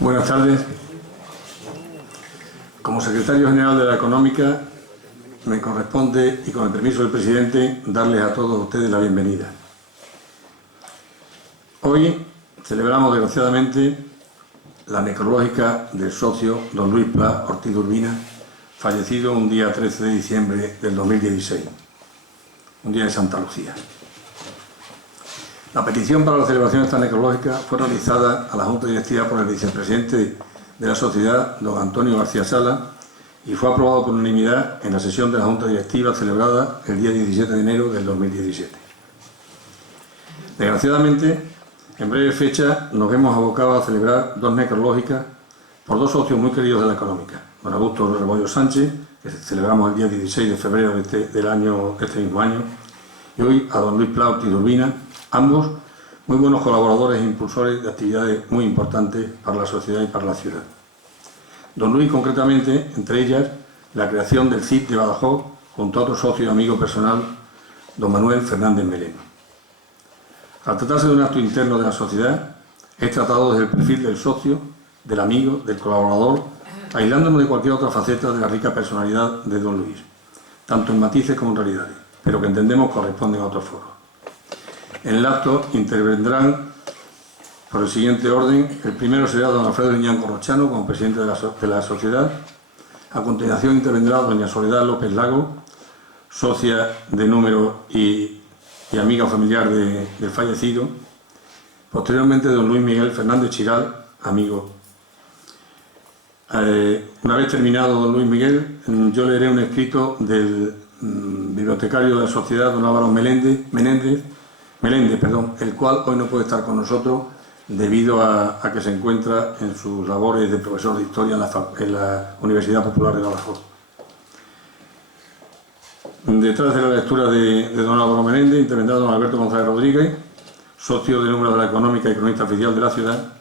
Buenas tardes. Como secretario general de la Económica, me corresponde, y con el permiso del presidente, darles a todos ustedes la bienvenida. Hoy celebramos, desgraciadamente, la necrológica del socio don Luis Pla Ortiz de Urbina, fallecido un día 13 de diciembre del 2016, un día de Santa Lucía. La petición para la celebración de esta necrológica fue realizada a la Junta Directiva por el vicepresidente de la sociedad, don Antonio García Sala, y fue aprobado por unanimidad en la sesión de la Junta Directiva celebrada el día 17 de enero del 2017. Desgraciadamente, en breve fecha nos hemos abocado a celebrar dos necrológicas por dos socios muy queridos de la Económica, don Augusto Rebollo Sánchez, que celebramos el día 16 de febrero de este mismo año, y hoy a don Luis Pla Ortiz de Urbina, ambos muy buenos colaboradores e impulsores de actividades muy importantes para la sociedad y para la ciudad. Don Luis, concretamente, entre ellas, la creación del CID de Badajoz, junto a otro socio y amigo personal, don Manuel Fernández Meleno. Al tratarse de un acto interno de la sociedad, es tratado desde el perfil del socio, del amigo, del colaborador, aislándonos de cualquier otra faceta de la rica personalidad de don Luis, tanto en matices como en realidades, pero que entendemos corresponden a otro foro. En el acto intervendrán, por el siguiente orden: el primero será don Alfredo Liñán Corrochano, como presidente de la sociedad. A continuación intervendrá doña Soledad López Lago, socia de número y amiga familiar del fallecido. Posteriormente, don Luis Miguel Fernández Chiral, amigo. Una vez terminado don Luis Miguel, yo leeré un escrito del bibliotecario de la sociedad, don Álvaro Meléndez, el cual hoy no puede estar con nosotros debido a que se encuentra en sus labores de profesor de Historia en la Universidad Popular de Badajoz. Detrás de la lectura de don Álvaro Meléndez intervendrá don Alberto González Rodríguez, socio de número de la Económica y cronista oficial de la ciudad.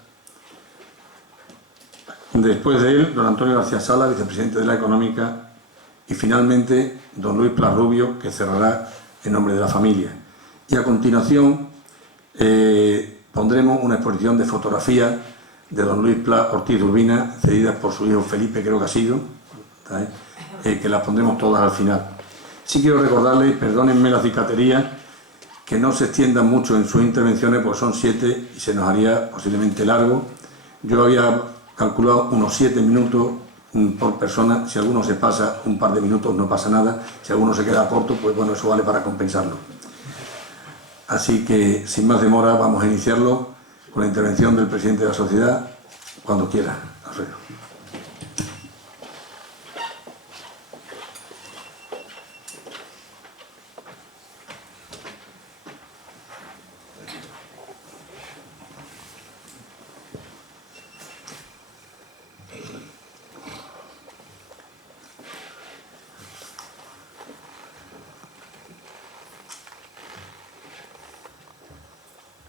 Después de él, don Antonio García Sala, vicepresidente de la Económica, y finalmente don Luis Pla Rubio, que cerrará en nombre de la familia. Y a continuación pondremos una exposición de fotografías de don Luis Pla Ortiz de Urbina, cedidas por su hijo Felipe, creo que ha sido, que las pondremos todas al final. Sí quiero recordarles, perdónenme la cicatería, que no se extiendan mucho en sus intervenciones, porque son 7 y se nos haría posiblemente largo. Yo había calculado unos 7 minutos por persona. Si alguno se pasa un par de minutos no pasa nada, si alguno se queda corto, pues bueno, eso vale para compensarlo. Así que, sin más demora, vamos a iniciarlo con la intervención del presidente de la sociedad, cuando quiera, Alfredo.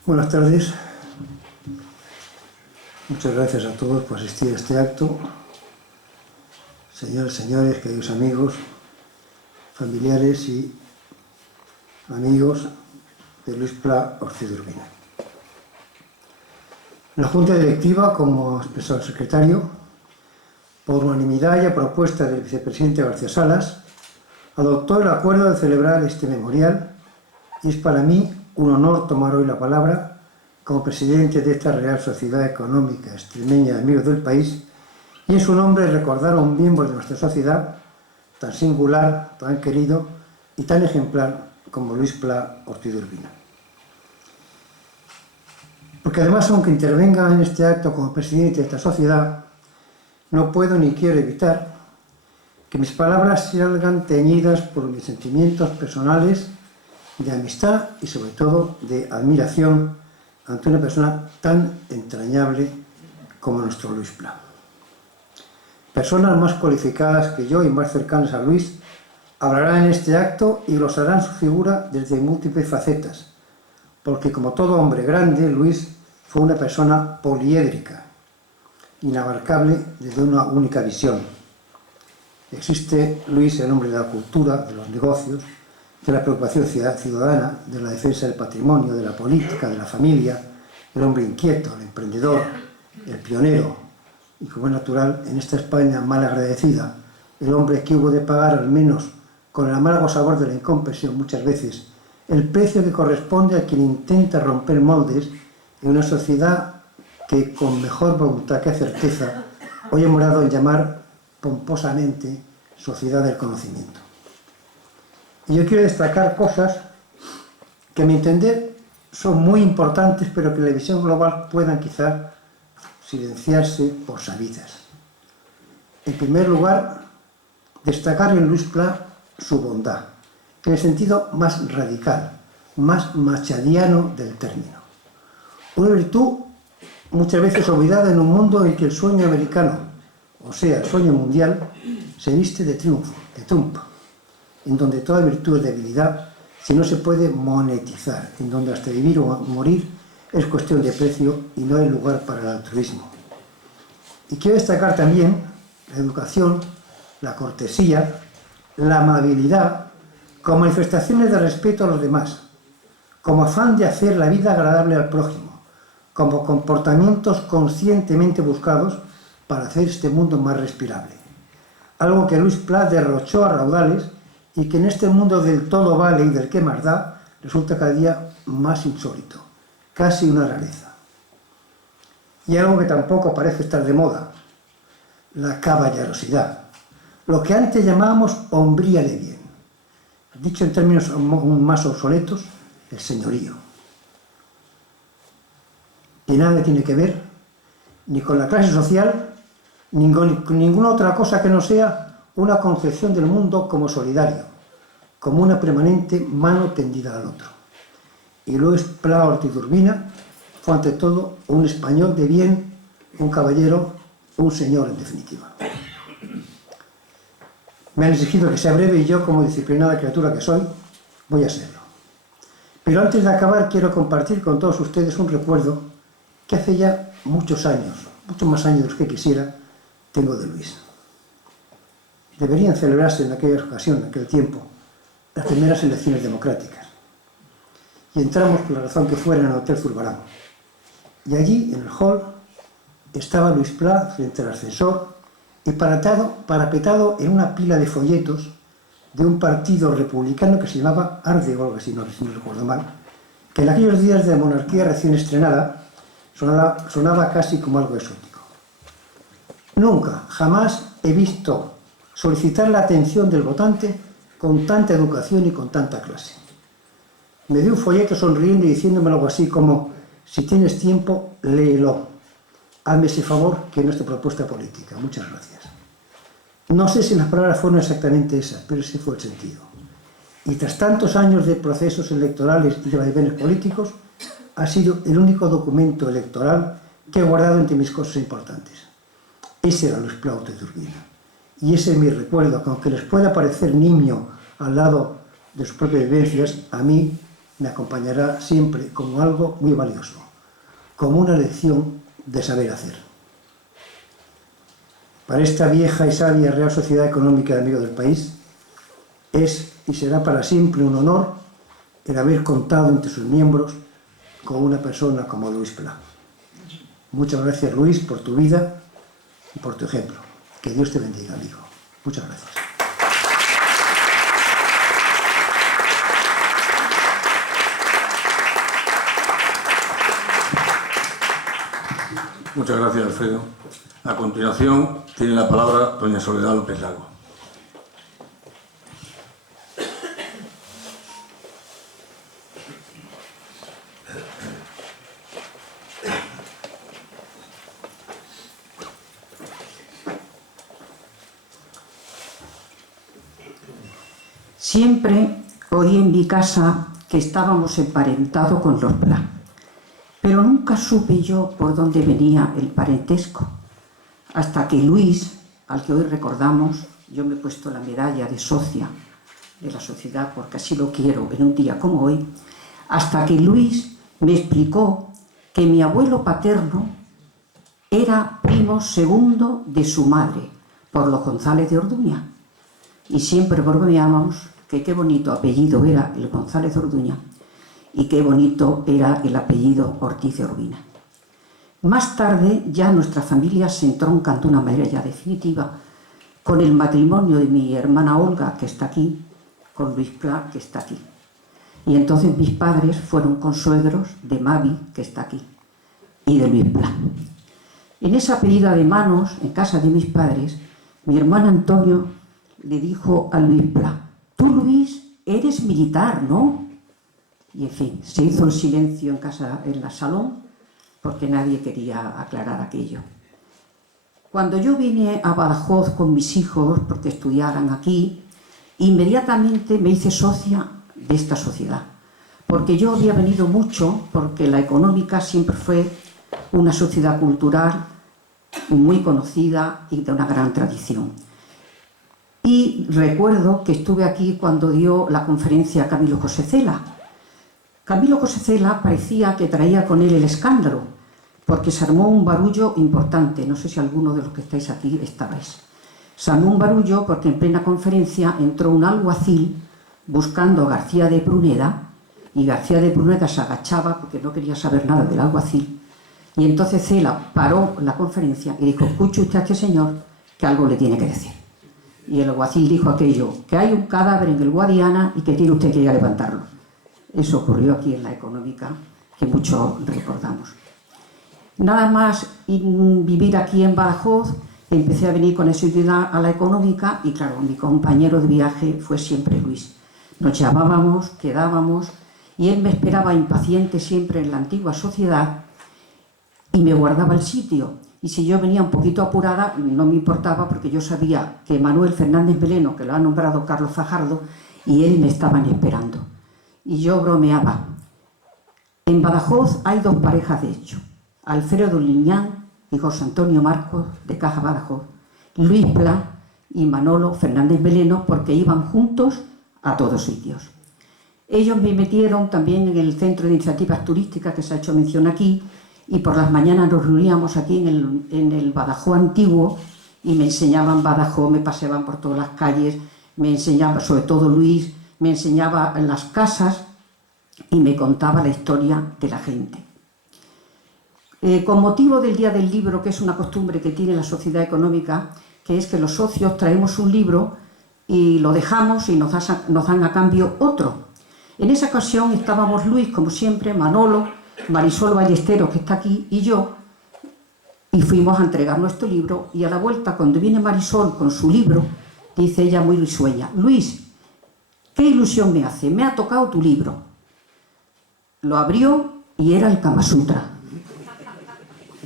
Buenas tardes. Muchas gracias a todos por asistir a este acto. Señores, queridos amigos, familiares y amigos de Luis Pla Ortiz de Urbina. La Junta Directiva, como ha expresado el secretario, por unanimidad y a propuesta del vicepresidente García Salas, adoptó el acuerdo de celebrar este memorial, y es para mí un honor tomar hoy la palabra como presidente de esta Real Sociedad Económica Extremeña de Amigos del País, y en su nombre recordar a un miembro de nuestra sociedad tan singular, tan querido y tan ejemplar como Luis Pla Ortiz de Urbina. Porque además, aunque intervenga en este acto como presidente de esta sociedad, no puedo ni quiero evitar que mis palabras salgan teñidas por mis sentimientos personales de amistad y sobre todo de admiración ante una persona tan entrañable como nuestro Luis Pla. Personas más cualificadas que yo y más cercanas a Luis hablarán en este acto y glosarán su figura desde múltiples facetas, porque como todo hombre grande, Luis fue una persona poliédrica, inabarcable desde una única visión. Existe Luis, el hombre de la cultura, de los negocios, de la preocupación ciudadana, de la defensa del patrimonio, de la política, de la familia, el hombre inquieto, el emprendedor, el pionero, y como es natural, en esta España mal agradecida, el hombre que hubo de pagar, al menos con el amargo sabor de la incomprensión muchas veces, el precio que corresponde a quien intenta romper moldes en una sociedad que, con mejor voluntad que certeza, hoy hemos dado en llamar pomposamente sociedad del conocimiento. Y yo quiero destacar cosas que, a mi entender, son muy importantes, pero que en la visión global puedan quizá silenciarse por sabidas. En primer lugar, destacar en Luis Pla su bondad, en el sentido más radical, más machadiano del término. Una virtud muchas veces olvidada en un mundo en que el sueño americano, o sea, el sueño mundial, se viste de triunfo, de Trump, en donde toda virtud es debilidad si no se puede monetizar, en donde hasta vivir o morir es cuestión de precio y no hay lugar para el altruismo. Y quiero destacar también la educación, la cortesía, la amabilidad, como manifestaciones de respeto a los demás, como afán de hacer la vida agradable al prójimo, como comportamientos conscientemente buscados para hacer este mundo más respirable. Algo que Luis Pla derrochó a raudales y que en este mundo del todo vale y del que más da, resulta cada día más insólito, casi una rareza. Y algo que tampoco parece estar de moda, la caballerosidad, lo que antes llamábamos hombría de bien, dicho en términos aún más obsoletos, el señorío. Y nada tiene que ver ni con la clase social, ni con ninguna otra cosa que no sea una concepción del mundo como solidario, como una permanente mano tendida al otro. Y Luis Pla Ortiz Urbina fue ante todo un español de bien, un caballero, un señor en definitiva. Me han exigido que sea breve y yo, como disciplinada criatura que soy, voy a serlo. Pero antes de acabar quiero compartir con todos ustedes un recuerdo que hace ya muchos años, muchos más años de los que quisiera, tengo de Luis. Deberían celebrarse en aquella ocasión, en aquel tiempo, las primeras elecciones democráticas. Y entramos, por la razón que fuera, en el Hotel Zurbarán. Y allí, en el hall, estaba Luis Pla frente al ascensor y parapetado en una pila de folletos de un partido republicano que se llamaba Arde, o algo así, no recuerdo mal, que en aquellos días de la monarquía recién estrenada sonaba casi como algo exótico. Nunca, jamás he visto solicitar la atención del votante con tanta educación y con tanta clase. Me dio un folleto sonriendo y diciéndome algo así como: si tienes tiempo, léelo. Hazme ese favor, que no es tu propuesta política. Muchas gracias. No sé si las palabras fueron exactamente esas, pero ese fue el sentido. Y tras tantos años de procesos electorales y de vaivenes políticos, ha sido el único documento electoral que he guardado entre mis cosas importantes. Ese era Luis Pla Ortiz Urbina. Y ese es mi recuerdo, que aunque les pueda parecer nimio al lado de sus propias vivencias, a mí me acompañará siempre como algo muy valioso, como una lección de saber hacer. Para esta vieja y sabia Real Sociedad Económica de Amigos del País, es y será para siempre un honor el haber contado entre sus miembros con una persona como Luis Pla. Muchas gracias, Luis, por tu vida y por tu ejemplo. Que Dios te bendiga, amigo. Muchas gracias. Muchas gracias, Alfredo. A continuación, tiene la palabra doña Soledad López Lago. Siempre oí en mi casa que estábamos emparentados con los Pla, pero nunca nunca supe yo por dónde venía el parentesco, hasta que Luis, al que hoy recordamos, yo me he puesto la medalla de socia de la sociedad porque así lo quiero en un día como hoy, hasta que Luis me explicó que mi abuelo paterno era primo segundo de su madre, por los González de Orduña. Y siempre bromeábamos que qué bonito apellido era el González de Orduña y qué bonito era el apellido Ortiz de Urbina. Más tarde ya nuestra familia se entronca de una manera ya definitiva con el matrimonio de mi hermana Olga, que está aquí, con Luis Pla, que está aquí. Y entonces mis padres fueron consuegros de Mavi, que está aquí, y de Luis Pla. En esa pedida de manos, en casa de mis padres, mi hermano Antonio le dijo a Luis Pla: tú, Luis, eres militar, ¿no? Y en fin, se hizo el silencio en casa, en la salón, porque nadie quería aclarar aquello. Cuando yo vine a Badajoz con mis hijos, porque estudiaran aquí, inmediatamente me hice socia de esta sociedad, porque yo había venido mucho, porque la Económica siempre fue una sociedad cultural muy conocida y de una gran tradición. Y recuerdo que estuve aquí cuando dio la conferencia Camilo José Cela. Camilo José Cela parecía que traía con él el escándalo, porque se armó un barullo importante. No sé si alguno de los que estáis aquí estabais. Se armó un barullo porque en plena conferencia entró un alguacil buscando a García de Pruneda, y García de Pruneda se agachaba porque no quería saber nada del alguacil. Y entonces Cela paró la conferencia y dijo: escuche usted a este señor, que algo le tiene que decir. Y el alguacil dijo aquello: que hay un cadáver en el Guadiana y que tiene usted que ir a levantarlo. Eso ocurrió aquí en la Económica, que mucho recordamos. Nada más vivir aquí en Badajoz, empecé a venir con asiduidad a la Económica y claro, mi compañero de viaje fue siempre Luis. Nos llamábamos, quedábamos y él me esperaba impaciente siempre en la antigua sociedad y me guardaba el sitio. Y si yo venía un poquito apurada, no me importaba porque yo sabía que Manuel Fernández Beleno, que lo ha nombrado Carlos Fajardo, y él me estaban esperando. Y yo bromeaba. En Badajoz hay dos parejas de hecho: Alfredo Liñán y José Antonio Marcos, de Caja Badajoz, Luis Pla y Manolo Fernández Beleno, porque iban juntos a todos sitios. Ellos me metieron también en el Centro de Iniciativas Turísticas, que se ha hecho mención aquí, y por las mañanas nos reuníamos aquí en el Badajoz antiguo y me enseñaban Badajoz, me paseaban por todas las calles, me enseñaba, sobre todo Luis, me enseñaba en las casas y me contaba la historia de la gente. Con motivo del Día del Libro, que es una costumbre que tiene la sociedad económica, que es que los socios traemos un libro y lo dejamos y nos dan a cambio otro. En esa ocasión estábamos Luis, como siempre, Manolo, Marisol Ballesteros, que está aquí, y yo, y fuimos a entregar nuestro libro, y a la vuelta, cuando viene Marisol con su libro, dice ella muy risueña: Luis, qué ilusión me hace, me ha tocado tu libro. Lo abrió y era el Kama Sutra.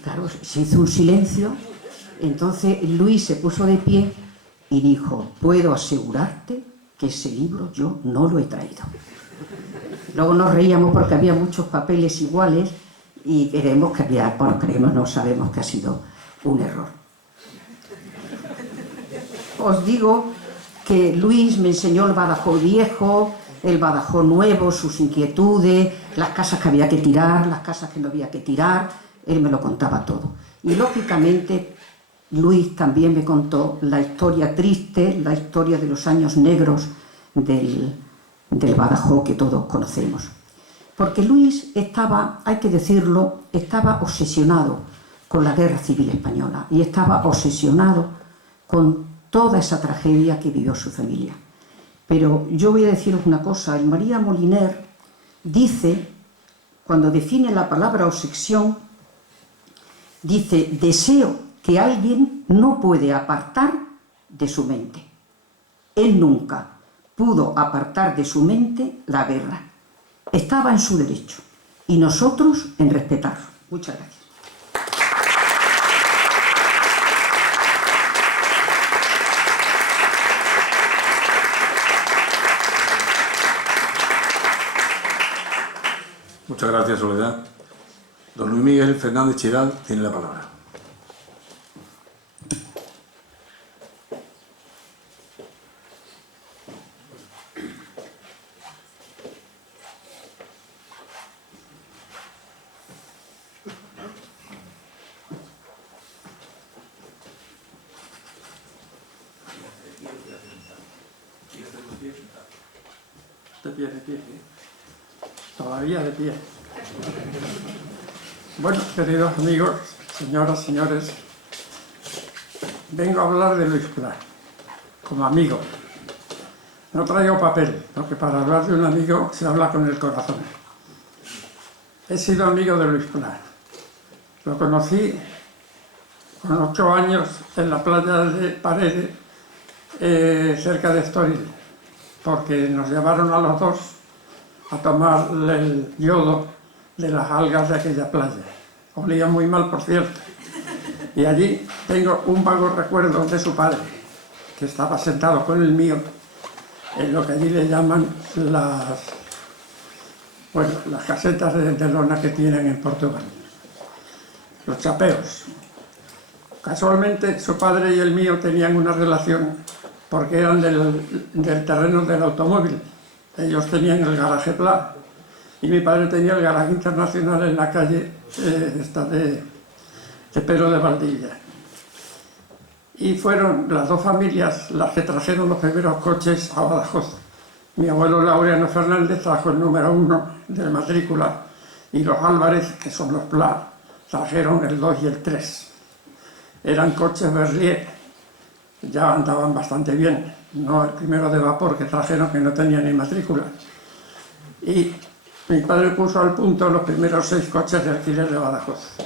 Claro, se hizo un silencio, entonces Luis se puso de pie y dijo: puedo asegurarte que ese libro yo no lo he traído. Luego nos reíamos porque había muchos papeles iguales y creemos que había, bueno, creemos, no sabemos que ha sido un error. Os digo que Luis me enseñó el Badajoz viejo, el Badajoz nuevo, sus inquietudes, las casas que había que tirar, las casas que no había que tirar, él me lo contaba todo. Y lógicamente Luis también me contó la historia triste, la historia de los años negros del Badajoz que todos conocemos. Porque Luis estaba, hay que decirlo, estaba obsesionado con la Guerra Civil Española y estaba obsesionado con toda esa tragedia que vivió su familia. Pero yo voy a deciros una cosa: el María Moliner dice, cuando define la palabra obsesión, dice: deseo que alguien no puede apartar de su mente. Él nunca pudo apartar de su mente la guerra. Estaba en su derecho y nosotros en respetarlo. Muchas gracias. Muchas gracias, Soledad. Don Luis Miguel Fernández Chiral tiene la palabra. De pie. Todavía de pie. Bueno, queridos amigos, señoras, señores, vengo a hablar de Luis Pla, como amigo. No traigo papel, porque para hablar de un amigo se habla con el corazón. He sido amigo de Luis Pla. Lo conocí con 8 años en la playa de Paredes, cerca de Estoril, porque nos llevaron a los dos a tomar el yodo de las algas de aquella playa. Olía muy mal, por cierto. Y allí tengo un vago recuerdo de su padre, que estaba sentado con el mío en lo que allí le llaman las casetas de lona que tienen en Portugal, los chapeos. Casualmente su padre y el mío tenían una relación porque eran del terreno del automóvil. Ellos tenían el garaje Pla y mi padre tenía el garaje internacional en la calle de Pedro de Valdivia. Y fueron las dos familias las que trajeron los primeros coches a Badajoz. Mi abuelo Laureano Fernández trajo el número 1 de matrícula y los Álvarez, que son los Pla, trajeron el 2 y el 3. Eran coches Berliet, ya andaban bastante bien, no el primero de vapor que trajeron, que no tenía ni matrícula. Y mi padre puso al punto los primeros 6 coches de alquiler de Badajoz.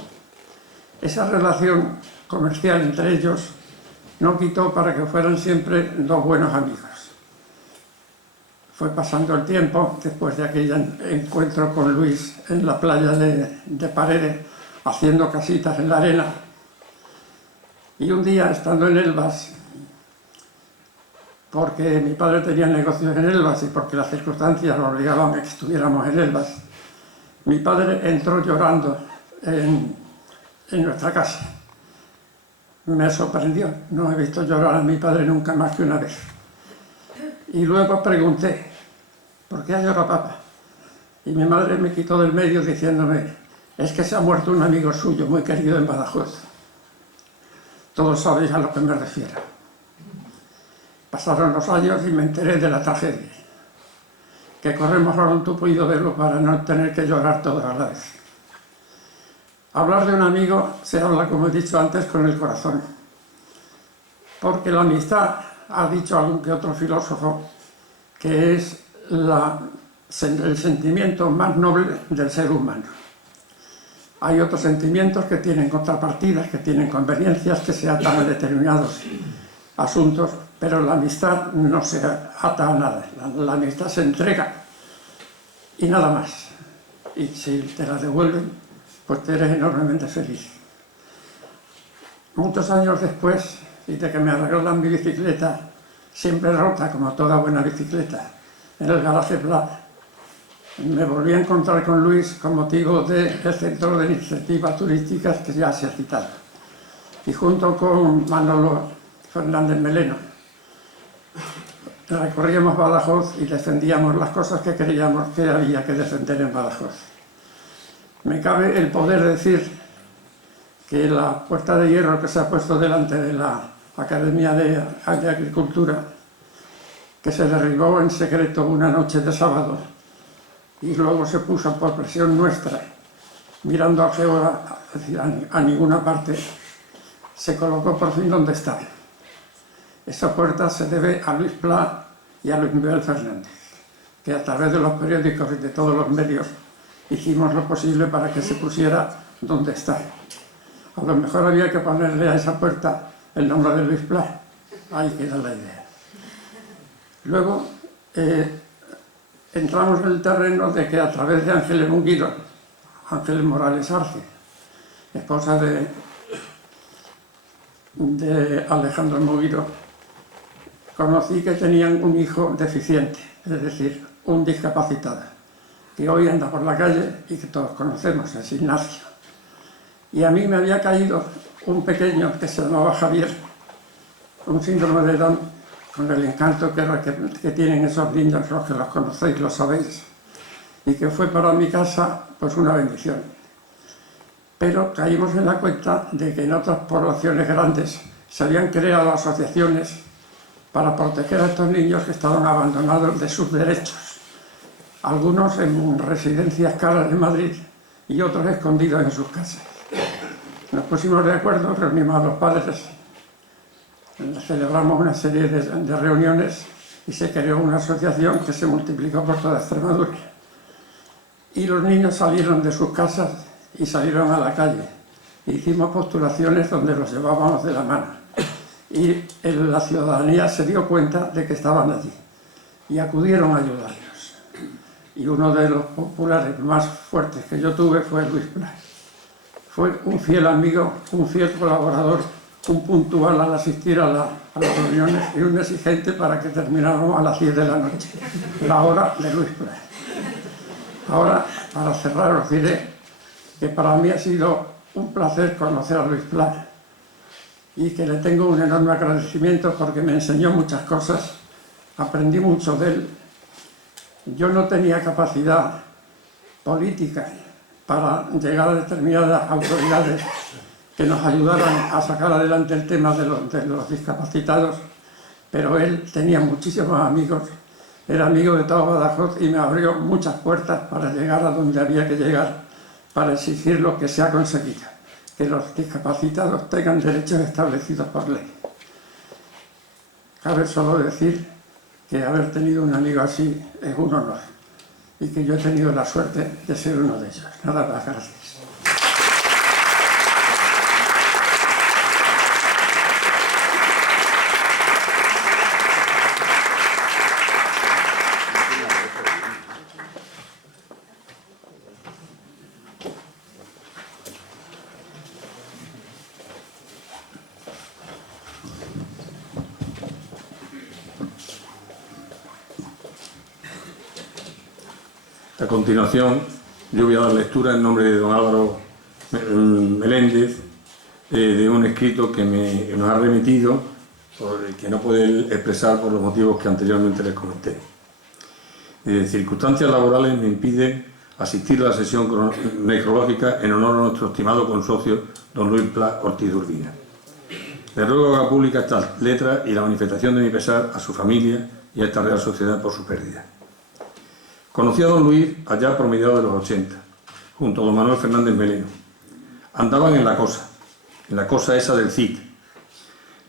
Esa relación comercial entre ellos no quitó para que fueran siempre dos buenos amigos. Fue pasando el tiempo, después de aquel encuentro con Luis en la playa de Paredes, haciendo casitas en la arena. Y un día, estando en Elvas, porque mi padre tenía negocios en Elvas y porque las circunstancias lo obligaban a que estuviéramos en Elvas, mi padre entró llorando en nuestra casa. Me sorprendió, no he visto llorar a mi padre nunca más que una vez. Y luego pregunté, ¿por qué ha llorado papá? Y mi madre me quitó del medio diciéndome, es que se ha muerto un amigo suyo muy querido en Badajoz. Todos sabéis a lo que me refiero. Pasaron los años y me enteré de la tragedia, que corremos ahora un tupido velo para no tener que llorar todos a la vez. Hablar de un amigo se habla, como he dicho antes, con el corazón, porque la amistad, ha dicho algún que otro filósofo, que es el sentimiento más noble del ser humano. Hay otros sentimientos que tienen contrapartidas, que tienen conveniencias, que se atan a determinados asuntos, pero la amistad no se ata a nada. La amistad se entrega y nada más. Y si te la devuelven, pues te eres enormemente feliz. Muchos años después, y de que me arreglan mi bicicleta, siempre rota como toda buena bicicleta, en el garaje Pla, me volví a encontrar con Luis con motivo del Centro de Iniciativas Turísticas que ya se ha citado. Y junto con Manolo Fernández Meleno, recorríamos Badajoz y defendíamos las cosas que creíamos que había que defender en Badajoz. Me cabe el poder decir que la puerta de hierro que se ha puesto delante de la Academia de Agricultura, que se derribó en secreto una noche de sábado y luego se puso por presión nuestra, mirando a Jehová, es decir, a ninguna parte, se colocó por fin donde está. Esa puerta se debe a Luis Pla y a Luis Miguel Fernández, que a través de los periódicos y de todos los medios hicimos lo posible para que se pusiera donde está. A lo mejor había que ponerle a esa puerta el nombre de Luis Pla. Ahí queda la idea. Luego entramos en el terreno de que a través de Ángeles Munguiro, Ángeles Morales Arce, esposa de Alejandro Munguiro, conocí que tenían un hijo deficiente, es decir, un discapacitado, que hoy anda por la calle y que todos conocemos, es Ignacio. Y a mí me había caído un pequeño que se llamaba Javier, un síndrome de Down, con el encanto que tienen esos niños, los que los conocéis, lo sabéis, y que fue para mi casa pues una bendición. Pero caímos en la cuenta de que en otras poblaciones grandes se habían creado asociaciones para proteger a estos niños que estaban abandonados de sus derechos, algunos en residencias caras de Madrid y otros escondidos en sus casas. Nos pusimos de acuerdo, reunimos a los padres, celebramos una serie de reuniones y se creó una asociación que se multiplicó por toda Extremadura. Y los niños salieron de sus casas y salieron a la calle. Hicimos postulaciones donde los llevábamos de la mano. Y la ciudadanía se dio cuenta de que estaban allí y acudieron a ayudarlos. Y uno de los populares más fuertes que yo tuve fue Luis Pla. Fue un fiel amigo, un fiel colaborador, un puntual al asistir a las reuniones y un exigente para que termináramos a las 10 de la noche, la hora de Luis Pla. Ahora, para cerrar, os diré que para mí ha sido un placer conocer a Luis Pla y que le tengo un enorme agradecimiento porque me enseñó muchas cosas, aprendí mucho de él. Yo no tenía capacidad política para llegar a determinadas autoridades que nos ayudaran a sacar adelante el tema de los discapacitados, pero él tenía muchísimos amigos, era amigo de todo Badajoz y me abrió muchas puertas para llegar a donde había que llegar, para exigir lo que se ha conseguido, que los discapacitados tengan derechos establecidos por ley. Cabe solo decir que haber tenido un amigo así es un honor y que yo he tenido la suerte de ser uno de ellos. Nada más, gracias. A continuación, yo voy a dar lectura en nombre de don Álvaro Meléndez de un escrito que nos ha remitido, que no puede expresar por los motivos que anteriormente les comenté. Circunstancias laborales me impiden asistir a la sesión necrológica en honor a nuestro estimado consocio, don Luis Pla Ortiz de Urbina. Le ruego que haga pública esta letra y la manifestación de mi pesar a su familia y a esta Real Sociedad por su pérdida. Conocí a don Luis allá por mediados de los 80, junto a don Manuel Fernández Meleno. Andaban en la cosa esa del CIT.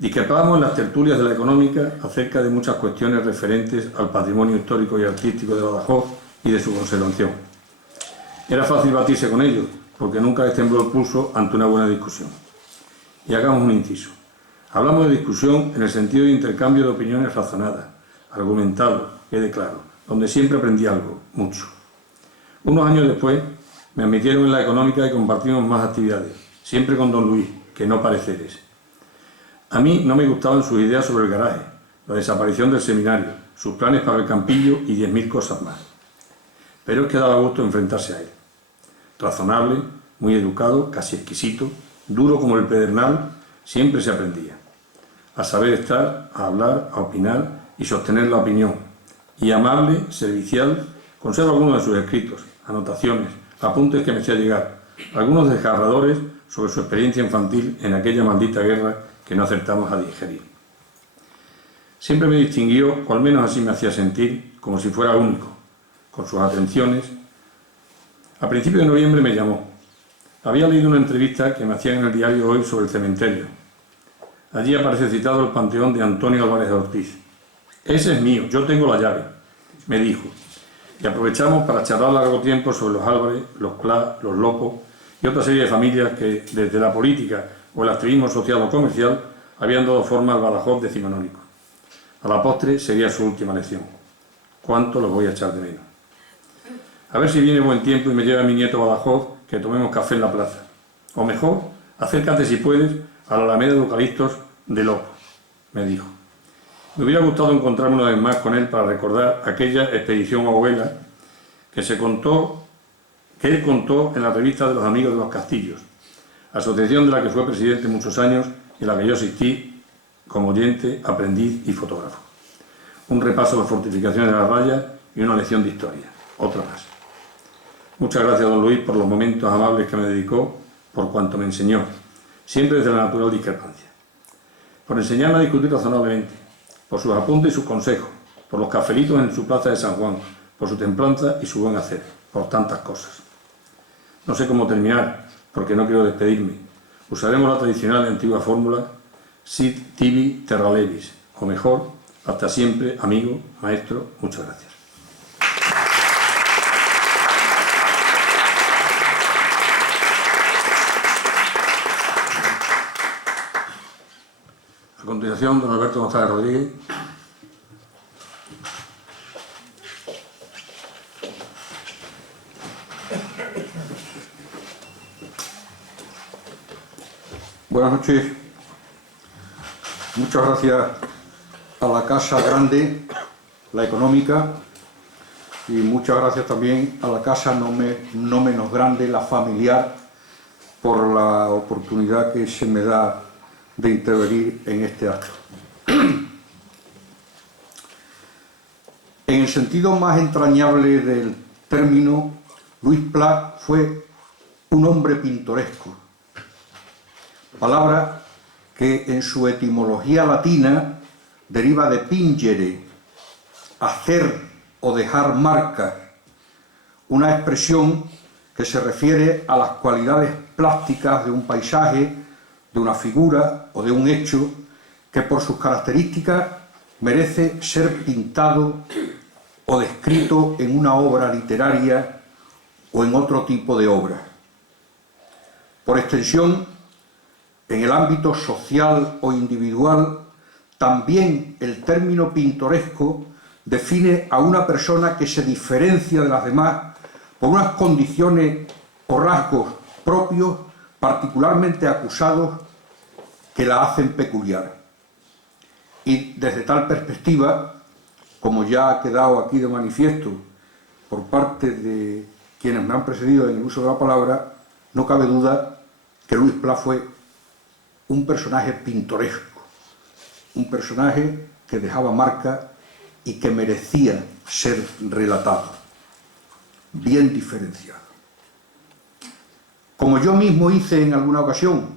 Discrepábamos en las tertulias de la económica acerca de muchas cuestiones referentes al patrimonio histórico y artístico de Badajoz y de su conservación. Era fácil batirse con ellos, porque nunca les tembló el pulso ante una buena discusión. Y hagamos un inciso. Hablamos de discusión en el sentido de intercambio de opiniones razonadas, argumentado, quede claro, donde siempre aprendí algo, mucho. Unos años después me admitieron en la económica y compartimos más actividades, siempre con don Luis, que no pareceres. A mí no me gustaban sus ideas sobre el garaje, la desaparición del seminario, sus planes para el campillo y 10.000 cosas más. Pero es que daba gusto enfrentarse a él. Razonable, muy educado, casi exquisito, duro como el pedernal, siempre se aprendía. A saber estar, a hablar, a opinar y sostener la opinión. Y amable, servicial, conservo algunos de sus escritos, anotaciones, apuntes que me hacía llegar, algunos desgarradores sobre su experiencia infantil en aquella maldita guerra que no acertamos a digerir. Siempre me distinguió, o al menos así me hacía sentir, como si fuera único, con sus atenciones. A principios de noviembre me llamó. Había leído una entrevista que me hacían en el diario Hoy sobre el cementerio. Allí aparece citado el panteón de Antonio Álvarez de Ortiz. Ese es mío, yo tengo la llave, me dijo. Y aprovechamos para charlar largo tiempo sobre los Álvarez, los Pla, los Lopos y otra serie de familias que, desde la política o el activismo social o comercial, habían dado forma al Badajoz decimonónico. A la postre sería su última lección. ¿Cuánto los voy a echar de menos? A ver si viene buen tiempo y me lleva mi nieto a Badajoz, que tomemos café en la plaza. O mejor, acércate si puedes a la Alameda de Eucaliptos de Lopos, me dijo. Me hubiera gustado encontrarme una vez más con él para recordar aquella expedición a Huela que él contó en la revista de los Amigos de los Castillos, asociación de la que fue presidente muchos años y en la que yo asistí como oyente, aprendiz y fotógrafo. Un repaso a las fortificaciones de la Raya y una lección de historia, otra más. Muchas gracias, don Luis, por los momentos amables que me dedicó, por cuanto me enseñó, siempre desde la natural discrepancia. Por enseñarme a discutir razonablemente, por sus apuntes y sus consejos, por los cafelitos en su plaza de San Juan, por su templanza y su buen hacer, por tantas cosas. No sé cómo terminar, porque no quiero despedirme. Usaremos la tradicional y antigua fórmula sit tibi terra levis, o mejor, hasta siempre, amigo, maestro, muchas gracias. A continuación, don Alberto González Rodríguez. Buenas noches. Muchas gracias a la Casa Grande, la Económica, y muchas gracias también a la Casa no menos grande, la Familiar, por la oportunidad que se me da de intervenir en este acto. En el sentido más entrañable del término, Luis Pla fue un hombre pintoresco, palabra que en su etimología latina deriva de pingere, hacer o dejar marcas, una expresión que se refiere a las cualidades plásticas de un paisaje, de una figura o de un hecho que por sus características merece ser pintado o descrito en una obra literaria o en otro tipo de obra. Por extensión, en el ámbito social o individual, también el término pintoresco define a una persona que se diferencia de las demás por unas condiciones o rasgos propios particularmente acusados que la hacen peculiar. Y desde tal perspectiva, como ya ha quedado aquí de manifiesto por parte de quienes me han precedido en el uso de la palabra, no cabe duda que Luis Pla fue un personaje pintoresco, un personaje que dejaba marca y que merecía ser relatado, bien diferenciado. Como yo mismo hice en alguna ocasión,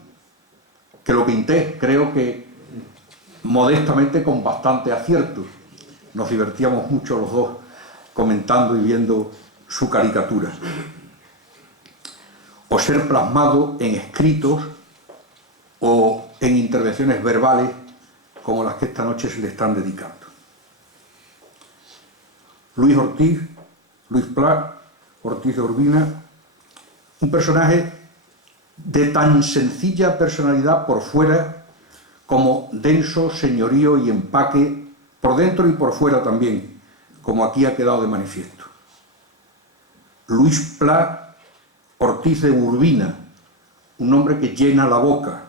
que lo pinté, creo que modestamente con bastante acierto. Nos divertíamos mucho los dos comentando y viendo su caricatura. O ser plasmado en escritos o en intervenciones verbales como las que esta noche se le están dedicando. Luis Pla, Ortiz de Urbina, un personaje de tan sencilla personalidad por fuera como denso señorío y empaque por dentro y por fuera también, como aquí ha quedado de manifiesto. Luis Pla Ortiz de Urbina, un nombre que llena la boca,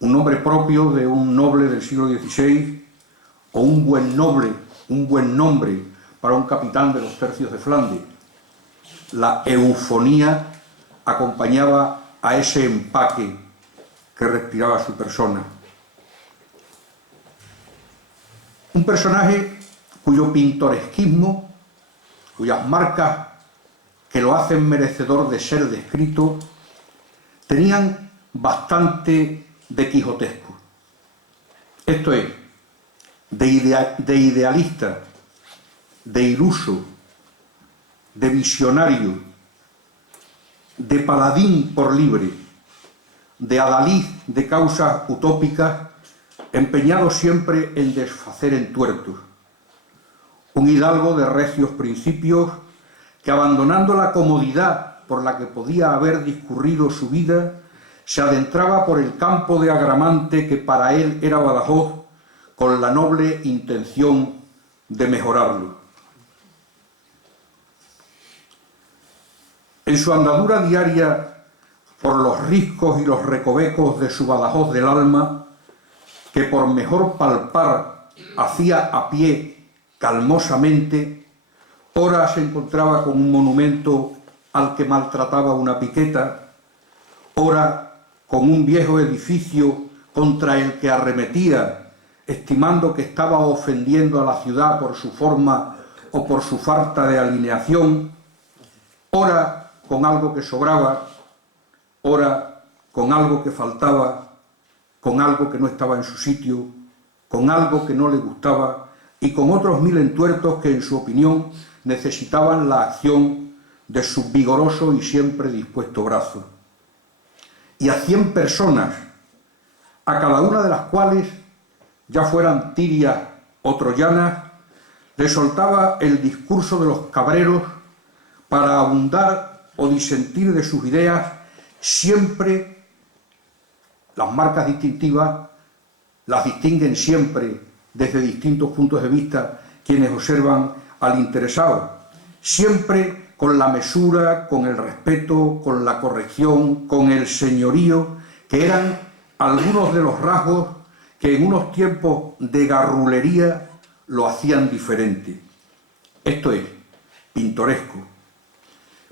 un nombre propio de un noble del siglo XVI o un buen nombre para un capitán de los tercios de Flandes. La eufonía acompañaba a ese empaque que respiraba su persona. Un personaje cuyo pintoresquismo, cuyas marcas que lo hacen merecedor de ser descrito, tenían bastante de quijotesco. Esto es, de idealista, de iluso, de visionario, de paladín por libre, de adalid de causas utópicas, empeñado siempre en desfacer entuertos. Un hidalgo de recios principios que, abandonando la comodidad por la que podía haber discurrido su vida, se adentraba por el campo de Agramante que para él era Badajoz, con la noble intención de mejorarlo. En su andadura diaria por los riscos y los recovecos de su Badajoz del alma, que por mejor palpar hacía a pie calmosamente, ora se encontraba con un monumento al que maltrataba una piqueta, ora con un viejo edificio contra el que arremetía, estimando que estaba ofendiendo a la ciudad por su forma o por su falta de alineación, ora con algo que sobraba, ora con algo que faltaba, con algo que no estaba en su sitio, con algo que no le gustaba y con otros 1000 entuertos que, en su opinión, necesitaban la acción de su vigoroso y siempre dispuesto brazo. Y a 100 personas, a cada una de las cuales, ya fueran tirias o troyanas, le soltaba el discurso de los cabreros para abundar o disentir de sus ideas, siempre las marcas distintivas las distinguen siempre desde distintos puntos de vista quienes observan al interesado, siempre con la mesura, con el respeto, con la corrección, con el señorío, que eran algunos de los rasgos que en unos tiempos de garrulería lo hacían diferente. Esto es, pintoresco.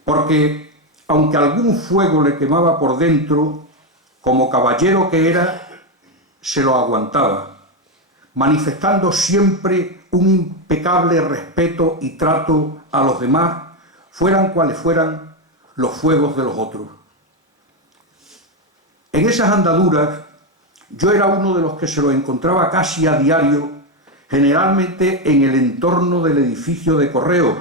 Porque, aunque algún fuego le quemaba por dentro, como caballero que era, se lo aguantaba, manifestando siempre un impecable respeto y trato a los demás, fueran cuales fueran los fuegos de los otros. En esas andaduras, yo era uno de los que se lo encontraba casi a diario, generalmente en el entorno del edificio de correos,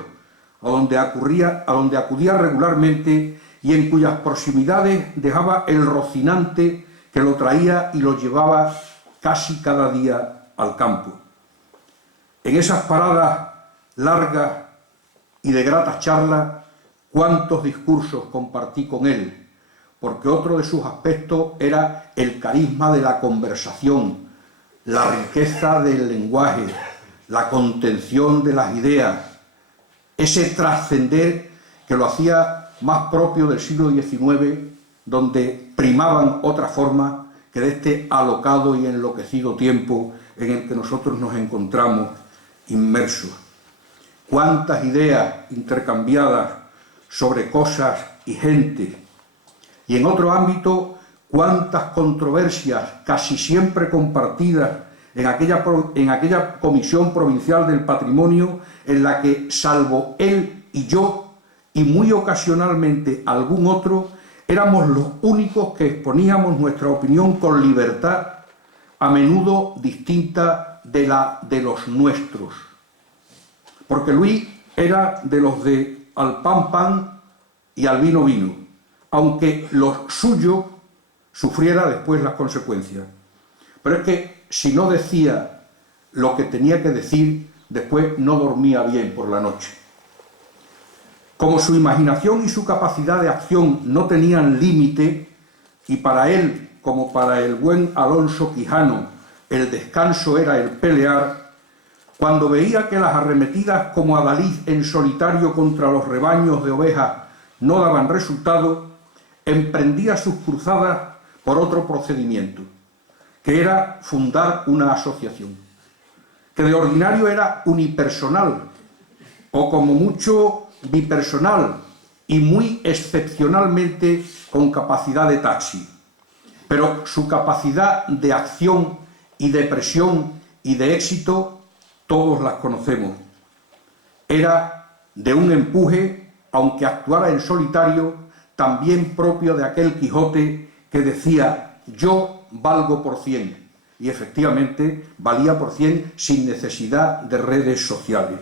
a donde acudía regularmente y en cuyas proximidades dejaba el Rocinante que lo traía y lo llevaba casi cada día al campo. En esas paradas largas y de gratas charlas, cuántos discursos compartí con él, porque otro de sus aspectos era el carisma de la conversación, la riqueza del lenguaje, la contención de las ideas, ese trascender que lo hacía más propio del siglo XIX, donde primaban otras formas que de este alocado y enloquecido tiempo en el que nosotros nos encontramos inmersos. Cuántas ideas intercambiadas sobre cosas y gente, y en otro ámbito, cuántas controversias casi siempre compartidas en aquella Comisión Provincial del Patrimonio, en la que, salvo él y yo, y muy ocasionalmente algún otro, éramos los únicos que exponíamos nuestra opinión con libertad, a menudo distinta de la de los nuestros. Porque Luis era de los de al pan pan y al vino vino, aunque lo suyo sufriera después las consecuencias. Pero es que si no decía lo que tenía que decir, después no dormía bien por la noche. Como su imaginación y su capacidad de acción no tenían límite, y para él, como para el buen Alonso Quijano, el descanso era el pelear, cuando veía que las arremetidas como adalid en solitario contra los rebaños de ovejas no daban resultado, emprendía sus cruzadas por otro procedimiento, que era fundar una asociación, que de ordinario era unipersonal, o como mucho bipersonal, y muy excepcionalmente con capacidad de taxi. Pero su capacidad de acción y de presión y de éxito, todos las conocemos. Era de un empuje, aunque actuara en solitario, también propio de aquel Quijote que decía: yo valgo por 100, y efectivamente valía por 100 sin necesidad de redes sociales.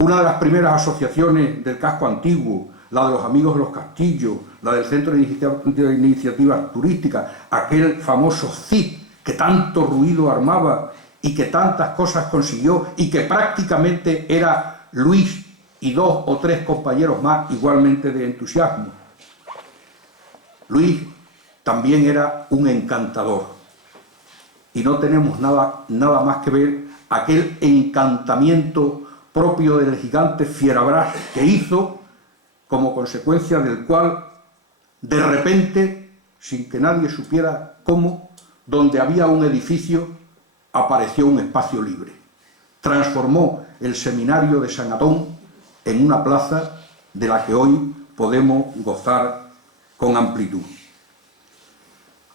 Una de las primeras asociaciones del casco antiguo, la de los Amigos de los Castillos, la del Centro de Iniciativas Turísticas, aquel famoso CIT que tanto ruido armaba y que tantas cosas consiguió y que prácticamente era Luis y 2 o 3 compañeros más igualmente de entusiasmo. Luis también era un encantador, y no tenemos nada más que ver aquel encantamiento propio del gigante Fierabras que hizo, como consecuencia del cual, de repente, sin que nadie supiera cómo, donde había un edificio, apareció un espacio libre. Transformó el seminario de San Adón en una plaza de la que hoy podemos gozar con amplitud.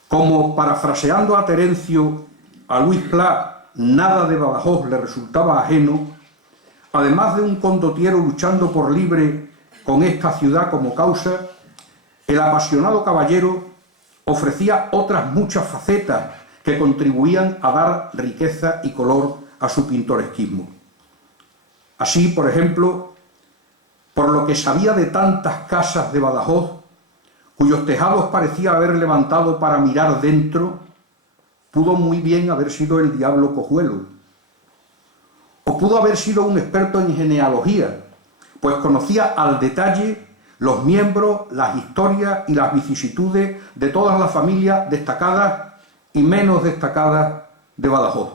Como parafraseando a Terencio, a Luis Pla nada de Badajoz le resultaba ajeno, además de un condottiero luchando por libre con esta ciudad como causa, el apasionado caballero ofrecía otras muchas facetas que contribuían a dar riqueza y color a su pintoresquismo. Así, por ejemplo, por lo que sabía de tantas casas de Badajoz, cuyos tejados parecía haber levantado para mirar dentro, pudo muy bien haber sido el diablo Cojuelo. O pudo haber sido un experto en genealogía, pues conocía al detalle los miembros, las historias y las vicisitudes de todas las familias destacadas y menos destacadas de Badajoz.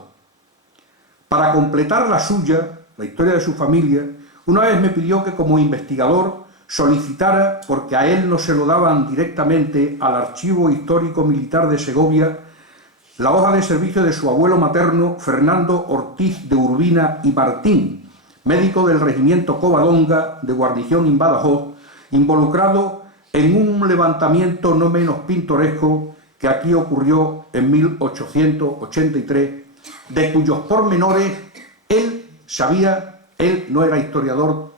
Para completar la suya, la historia de su familia, una vez me pidió que como investigador solicitara, porque a él no se lo daban directamente al Archivo Histórico Militar de Segovia, la hoja de servicio de su abuelo materno, Fernando Ortiz de Urbina y Martín, médico del regimiento Covadonga de guarnición en Badajoz, involucrado en un levantamiento no menos pintoresco que aquí ocurrió en 1883, de cuyos pormenores él sabía, él no era historiador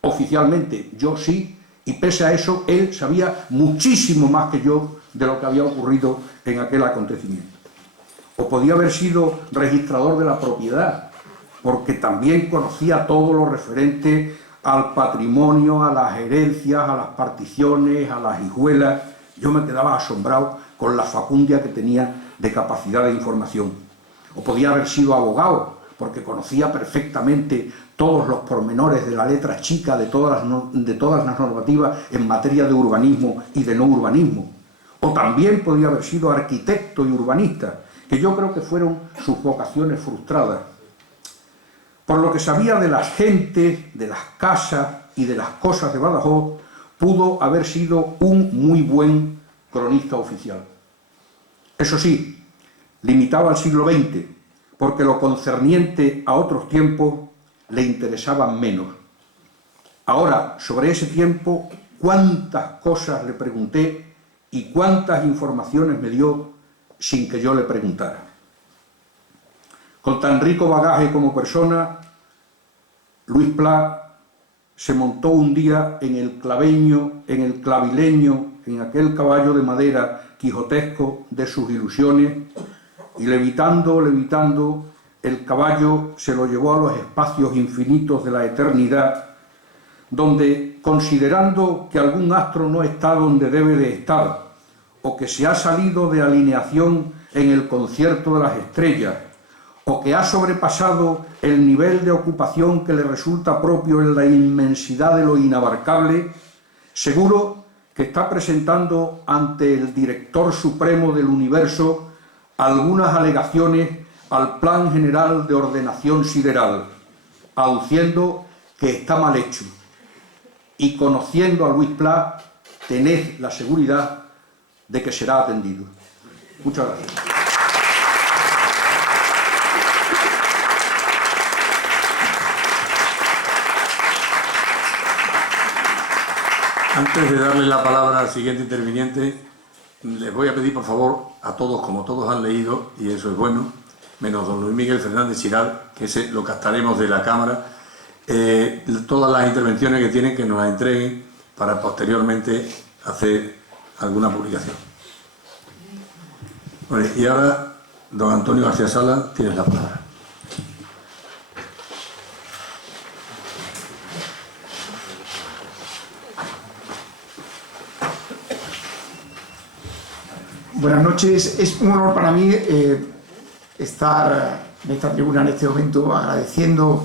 oficialmente, yo sí, y pese a eso él sabía muchísimo más que yo de lo que había ocurrido en aquel acontecimiento. O podía haber sido registrador de la propiedad, porque también conocía todo lo referente al patrimonio, a las herencias, a las particiones, a las hijuelas. Yo me quedaba asombrado con la facundia que tenía de capacidad de información. O podía haber sido abogado, porque conocía perfectamente todos los pormenores de la letra chica de todas las normativas en materia de urbanismo y de no urbanismo. O también podía haber sido arquitecto y urbanista, que yo creo que fueron sus vocaciones frustradas. Por lo que sabía de las gentes, de las casas y de las cosas de Badajoz, pudo haber sido un muy buen cronista oficial. Eso sí, limitado al siglo XX, porque lo concerniente a otros tiempos le interesaba menos. Ahora, sobre ese tiempo, cuántas cosas le pregunté y cuántas informaciones me dio sin que yo le preguntara. Con tan rico bagaje como persona, Luis Pla se montó un día en el claveño, en el clavileño, en aquel caballo de madera quijotesco de sus ilusiones, y levitando, levitando, el caballo se lo llevó a los espacios infinitos de la eternidad, donde, considerando que algún astro no está donde debe de estar, o que se ha salido de alineación en el concierto de las estrellas, o que ha sobrepasado el nivel de ocupación que le resulta propio en la inmensidad de lo inabarcable, seguro que está presentando ante el Director Supremo del Universo algunas alegaciones al Plan General de Ordenación Sideral, aduciendo que está mal hecho. Y conociendo a Luis Pla, tened la seguridad de que será atendido. Muchas gracias. Antes de darle la palabra al siguiente interviniente, les voy a pedir, por favor, a todos, como todos han leído, y eso es bueno, menos don Luis Miguel Fernández Chiral, que ese lo captaremos de la cámara, todas las intervenciones que tienen, que nos las entreguen para posteriormente hacer alguna publicación. Bueno, y ahora, don Antonio García Sala, tienes la palabra. Buenas noches, es un honor para mí estar en esta tribuna en este momento agradeciendo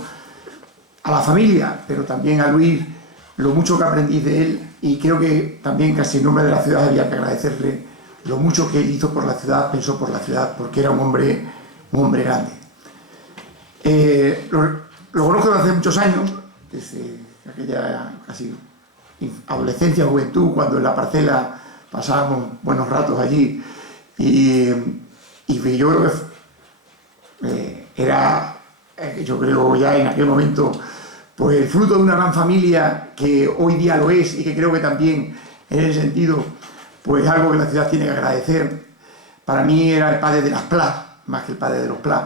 a la familia, pero también a Luis, lo mucho que aprendí de él, y creo que también casi en nombre de la ciudad había que agradecerle lo mucho que él hizo por la ciudad, pensó por la ciudad, porque era un hombre grande. Lo conozco desde hace muchos años, desde aquella casi adolescencia, juventud, cuando en la parcela pasábamos buenos ratos allí, y yo creo que yo creo ya en aquel momento pues el fruto de una gran familia que hoy día lo es y que creo que también en ese sentido pues algo que la ciudad tiene que agradecer. Para mí era el padre de las Plas, más que el padre de los Plas,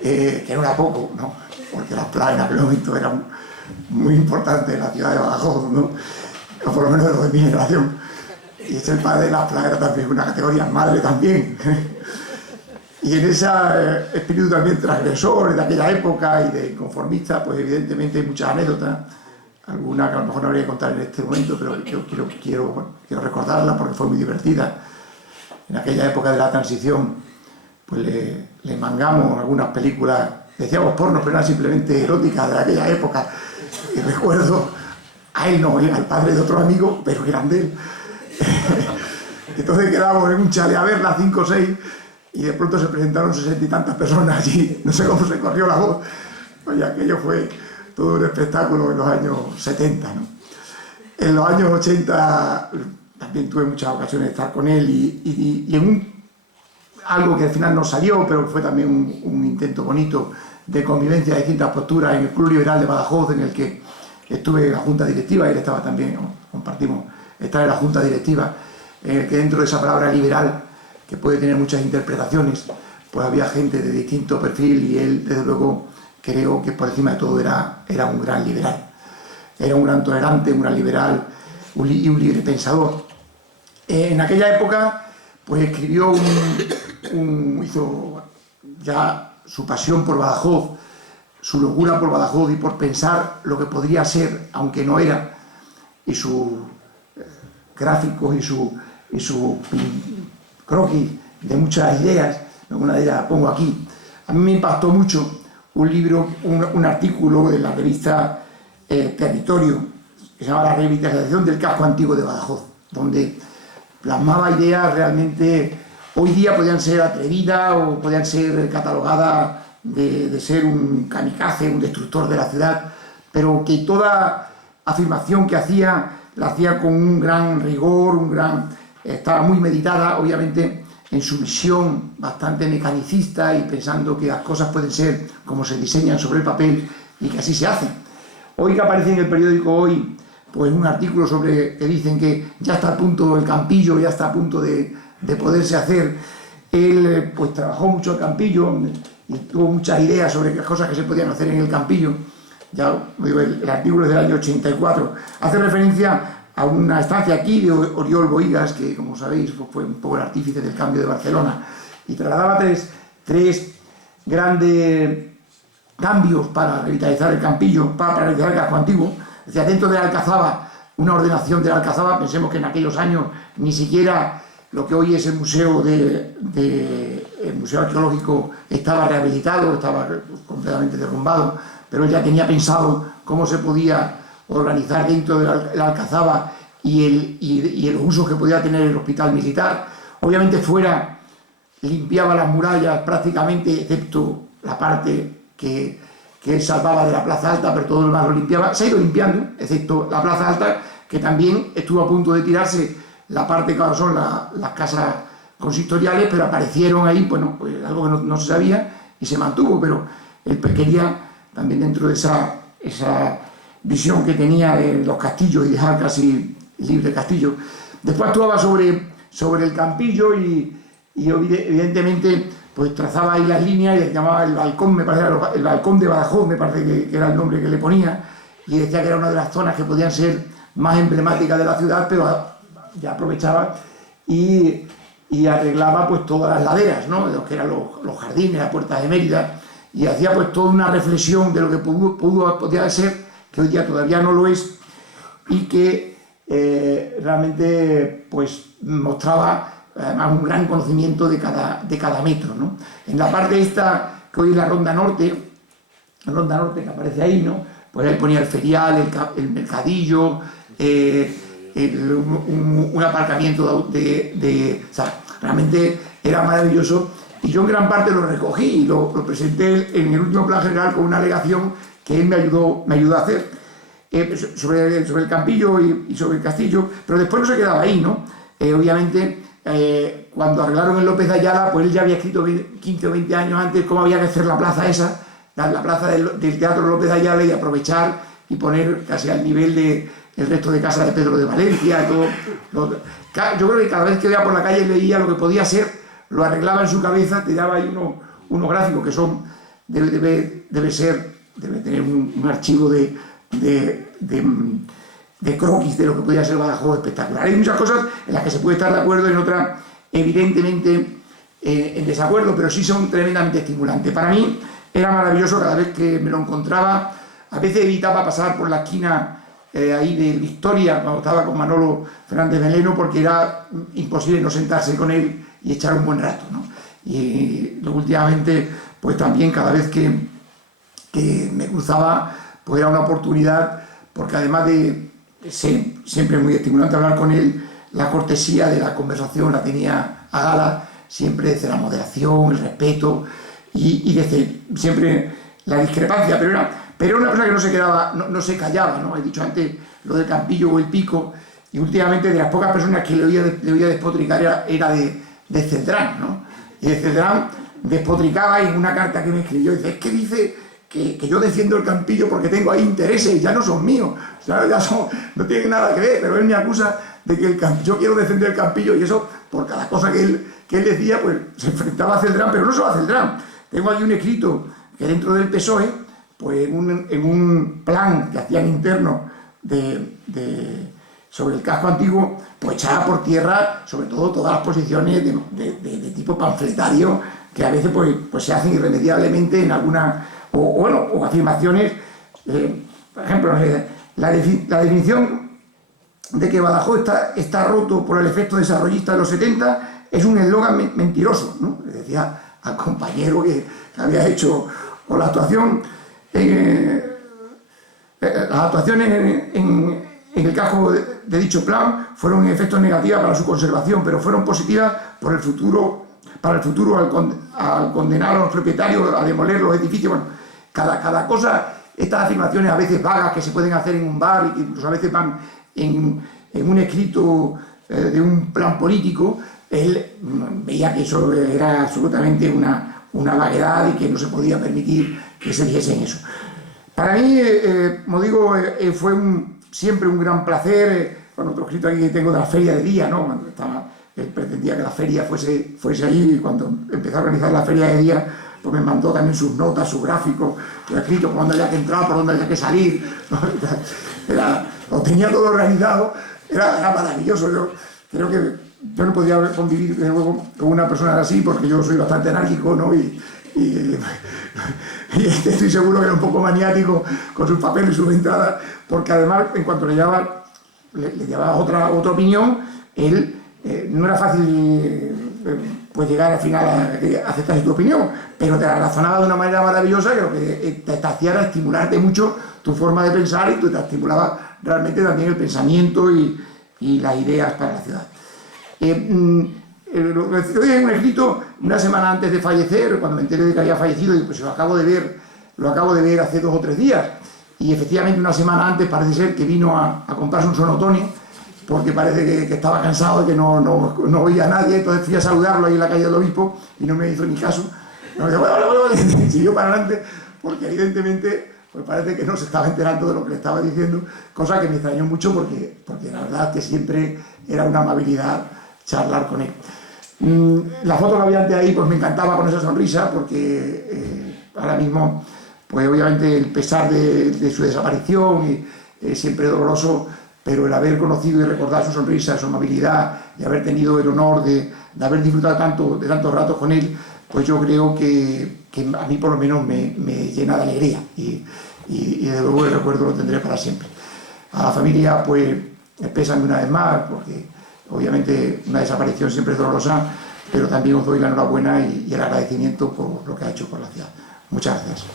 que no era poco, ¿no? Porque las Plas en aquel momento eran muy importantes en la ciudad de Badajoz, ¿no? O por lo menos de los de mi generación. Y el padre de las Plas era también una categoría madre también. Y en ese espíritu también transgresor de aquella época y de inconformista, pues evidentemente hay muchas anécdotas, algunas que a lo mejor no habría que contar en este momento, pero yo quiero recordarlas porque fue muy divertida. En aquella época de la transición, pues le mangamos algunas películas, decíamos porno, pero eran simplemente eróticas de aquella época. Y recuerdo, a él no, al padre de otro amigo, pero eran de él. Entonces quedábamos en un chale a verla, 5 o 6, y de pronto se presentaron 60 y tantas personas allí, no sé cómo se corrió la voz. Oye, aquello fue todo un espectáculo en los años 70, ¿no? En los años 80 también tuve muchas ocasiones de estar con él y en algo que al final no salió, pero fue también un intento bonito de convivencia de distintas posturas en el Club Liberal de Badajoz, en el que estuve en la Junta Directiva, y él estaba también, compartimos estar en la Junta Directiva, en el que dentro de esa palabra liberal, que puede tener muchas interpretaciones, pues había gente de distinto perfil, y él, desde luego, creo que por encima de todo era un gran liberal. Era un gran tolerante, un gran liberal y un libre pensador. En aquella época, pues escribió hizo ya su pasión por Badajoz, su locura por Badajoz y por pensar lo que podría ser, aunque no era, y sus gráficos y su croquis de muchas ideas, una de ellas la pongo aquí. A mí me impactó mucho un libro, un artículo de la revista Territorio, que se llama La revitalización del casco antiguo de Badajoz, donde plasmaba ideas realmente hoy día podían ser atrevidas o podían ser catalogadas de ser un kamikaze, un destructor de la ciudad, pero que toda afirmación que hacía la hacía con un gran rigor, estaba muy meditada, obviamente, en su visión bastante mecanicista y pensando que las cosas pueden ser como se diseñan sobre el papel y que así se hacen. Hoy que aparece en el periódico Hoy, pues un artículo que dicen que ya está a punto el Campillo, ya está a punto de poderse hacer. Él pues trabajó mucho el Campillo y tuvo muchas ideas sobre qué cosas que se podían hacer en el Campillo. Ya digo, el artículo es del año 84. Hace referencia a una estancia aquí de Oriol Bohigas, que como sabéis fue un poco el artífice del cambio de Barcelona, y trasladaba tres grandes cambios para revitalizar el Campillo, para revitalizar el casco antiguo. Decía, dentro de la Alcazaba, una ordenación de la Alcazaba. Pensemos que en aquellos años ni siquiera lo que hoy es el museo el museo arqueológico estaba rehabilitado, estaba completamente derrumbado, pero él ya tenía pensado cómo se podía organizar dentro de la Alcazaba y los usos que podía tener el hospital militar. Obviamente fuera limpiaba las murallas prácticamente, excepto la parte que él salvaba de la Plaza Alta, pero todo lo demás lo limpiaba. Se ha ido limpiando, excepto la Plaza Alta, que también estuvo a punto de tirarse, la parte que ahora son las casas consistoriales, pero aparecieron ahí, bueno, pues algo que no se sabía y se mantuvo, pero él quería también, dentro de esa visión que tenía de los castillos y dejar casi libre castillo. Después actuaba sobre el Campillo y evidentemente pues trazaba ahí las líneas y le llamaba el balcón, me parece, el balcón de Badajoz, me parece que era el nombre que le ponía, y decía que era una de las zonas que podían ser más emblemáticas de la ciudad, pero ya aprovechaba y arreglaba pues todas las laderas, ¿no? Lo que eran los jardines, las puertas de Mérida, y hacía pues toda una reflexión de lo que podía ser, que hoy día todavía no lo es, y que realmente pues mostraba además un gran conocimiento de cada metro, ¿no? En la parte esta, que hoy es la Ronda Norte que aparece ahí, ¿no? Pues él ponía el ferial, el mercadillo, un aparcamiento o sea, realmente era maravilloso, y yo en gran parte lo recogí y lo presenté en el último plan general con una alegación que él me ayudó a hacer sobre el Campillo y sobre el castillo, pero después no se quedaba ahí, ¿no? Obviamente, cuando arreglaron el López de Ayala, pues él ya había escrito 15 o 20 años antes cómo había que hacer la plaza esa, la plaza del Teatro López Ayala y aprovechar y poner casi al nivel del resto de casas de Pedro de Valencia. Yo creo que cada vez que iba por la calle leía lo que podía ser, lo arreglaba en su cabeza, te daba ahí unos gráficos que son, debe tener un archivo de croquis de lo que podía ser Badajoz espectacular. Hay muchas cosas en las que se puede estar de acuerdo y en otras evidentemente en desacuerdo, pero sí son tremendamente estimulantes. Para mí era maravilloso cada vez que me lo encontraba. A veces evitaba pasar por la esquina ahí de Victoria cuando estaba con Manolo Fernández Meleno, porque era imposible no sentarse con él y echar un buen rato, ¿no? Y últimamente pues también cada vez que me cruzaba pues era una oportunidad, porque además de ser siempre muy estimulante hablar con él, la cortesía de la conversación la tenía a gala, siempre desde la moderación, el respeto y desde siempre la discrepancia, pero era una persona que no se quedaba, no se callaba, ¿no? He dicho antes lo del Campillo o el Pico, y últimamente de las pocas personas que le oía despotricar era de Celdrán, ¿no? Y de Celdrán despotricaba en una carta que me escribió, dice, es que dice que yo defiendo el Campillo porque tengo ahí intereses y ya no son míos, o sea, no tienen nada que ver, pero él me acusa de que yo quiero defender el Campillo, y eso por cada cosa que él decía, pues se enfrentaba a Celdrán, pero no solo a Celdrán. Tengo aquí un escrito que dentro del PSOE, pues en un plan que hacían interno sobre el casco antiguo, pues echaba por tierra sobre todo todas las posiciones de tipo panfletario que a veces pues se hacen irremediablemente en alguna o afirmaciones, por ejemplo, la definición de que Badajoz está roto por el efecto desarrollista de los 70 es un eslogan mentiroso, ¿no? Le decía al compañero que había hecho, o la actuación las actuaciones en el casco de dicho plan fueron en efecto negativas para su conservación, pero fueron positivas para el futuro al condenar a los propietarios a demoler los edificios. Bueno, cada cosa, estas afirmaciones a veces vagas que se pueden hacer en un bar y que incluso a veces van en un escrito de un plan político, él veía que eso era absolutamente una vaguedad y que no se podía permitir que se dijese en eso. Para mí, como digo, fue siempre un gran placer, con otro escrito aquí que tengo de la Feria de Día, ¿no? Cuando él pretendía que la feria fuese allí, y cuando empezó a organizar la Feria de Día, pues me mandó también sus notas, sus gráficos, que ha escrito por dónde había que entrar, por dónde había que salir, ¿no? Lo tenía todo organizado, era maravilloso. Yo creo que yo no podía convivir de nuevo con una persona así, porque yo soy bastante anárquico, ¿no? Y estoy seguro que era un poco maniático con sus papeles y sus entradas, porque además, en cuanto le llevaba otra opinión, él no era fácil pues llegar al final a aceptar tu opinión, pero te la razonaba de una manera maravillosa, que lo que te hacía era estimularte mucho tu forma de pensar, y te estimulaba realmente también el pensamiento y las ideas para la ciudad. Lo decía en un escrito una semana antes de fallecer, cuando me enteré de que había fallecido, y pues lo acabo de ver hace 2 o 3 días, y efectivamente una semana antes parece ser que vino a comprarse un sonotone, porque parece que estaba cansado, que no oía a nadie. Entonces fui a saludarlo ahí en la calle del Obispo y no me hizo ni caso. No me dijo, bueno, y siguió para adelante, porque evidentemente pues parece que no se estaba enterando de lo que le estaba diciendo, cosa que me extrañó mucho, porque la verdad que siempre era una amabilidad charlar con él. La foto que había antes ahí pues me encantaba, con esa sonrisa, porque ahora mismo pues obviamente el pesar de su desaparición es siempre doloroso, pero el haber conocido y recordar su sonrisa, su amabilidad, y haber tenido el honor de haber disfrutado de tantos ratos con él, pues yo creo que a mí por lo menos me llena de alegría, y de luego el recuerdo lo tendré para siempre. A la familia pues pésame una vez más, porque obviamente una desaparición siempre es dolorosa, pero también os doy la enhorabuena y el agradecimiento por lo que ha hecho por la ciudad. Muchas gracias.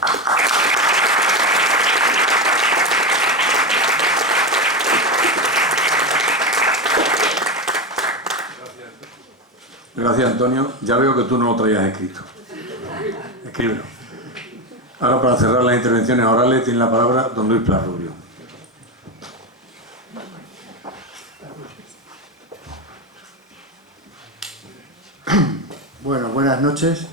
Gracias, Antonio. Ya veo que tú no lo traías escrito. Escríbelo. Ahora, para cerrar las intervenciones orales, tiene la palabra don Luis Plas Rubio. Bueno, buenas noches.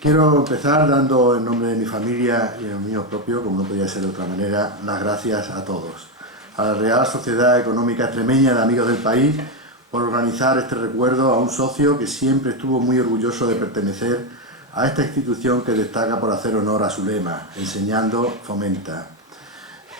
Quiero empezar dando en nombre de mi familia y en el mío propio, como no podía ser de otra manera, las gracias a todos. A la Real Sociedad Económica Extremeña de Amigos del País por organizar este recuerdo a un socio que siempre estuvo muy orgulloso de pertenecer a esta institución que destaca por hacer honor a su lema, enseñando, fomenta.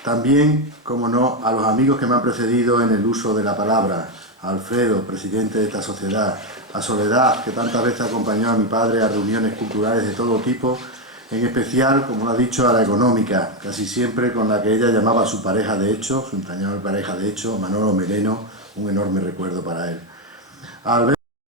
También, como no, a los amigos que me han precedido en el uso de la palabra, a Alfredo, presidente de esta sociedad, a Soledad, que tantas veces acompañó a mi padre a reuniones culturales de todo tipo, en especial, como lo ha dicho, a la económica, casi siempre con la que ella llamaba a su pareja de hecho, su entrañable pareja de hecho, Manolo Meleno, un enorme recuerdo para él. A Alberto,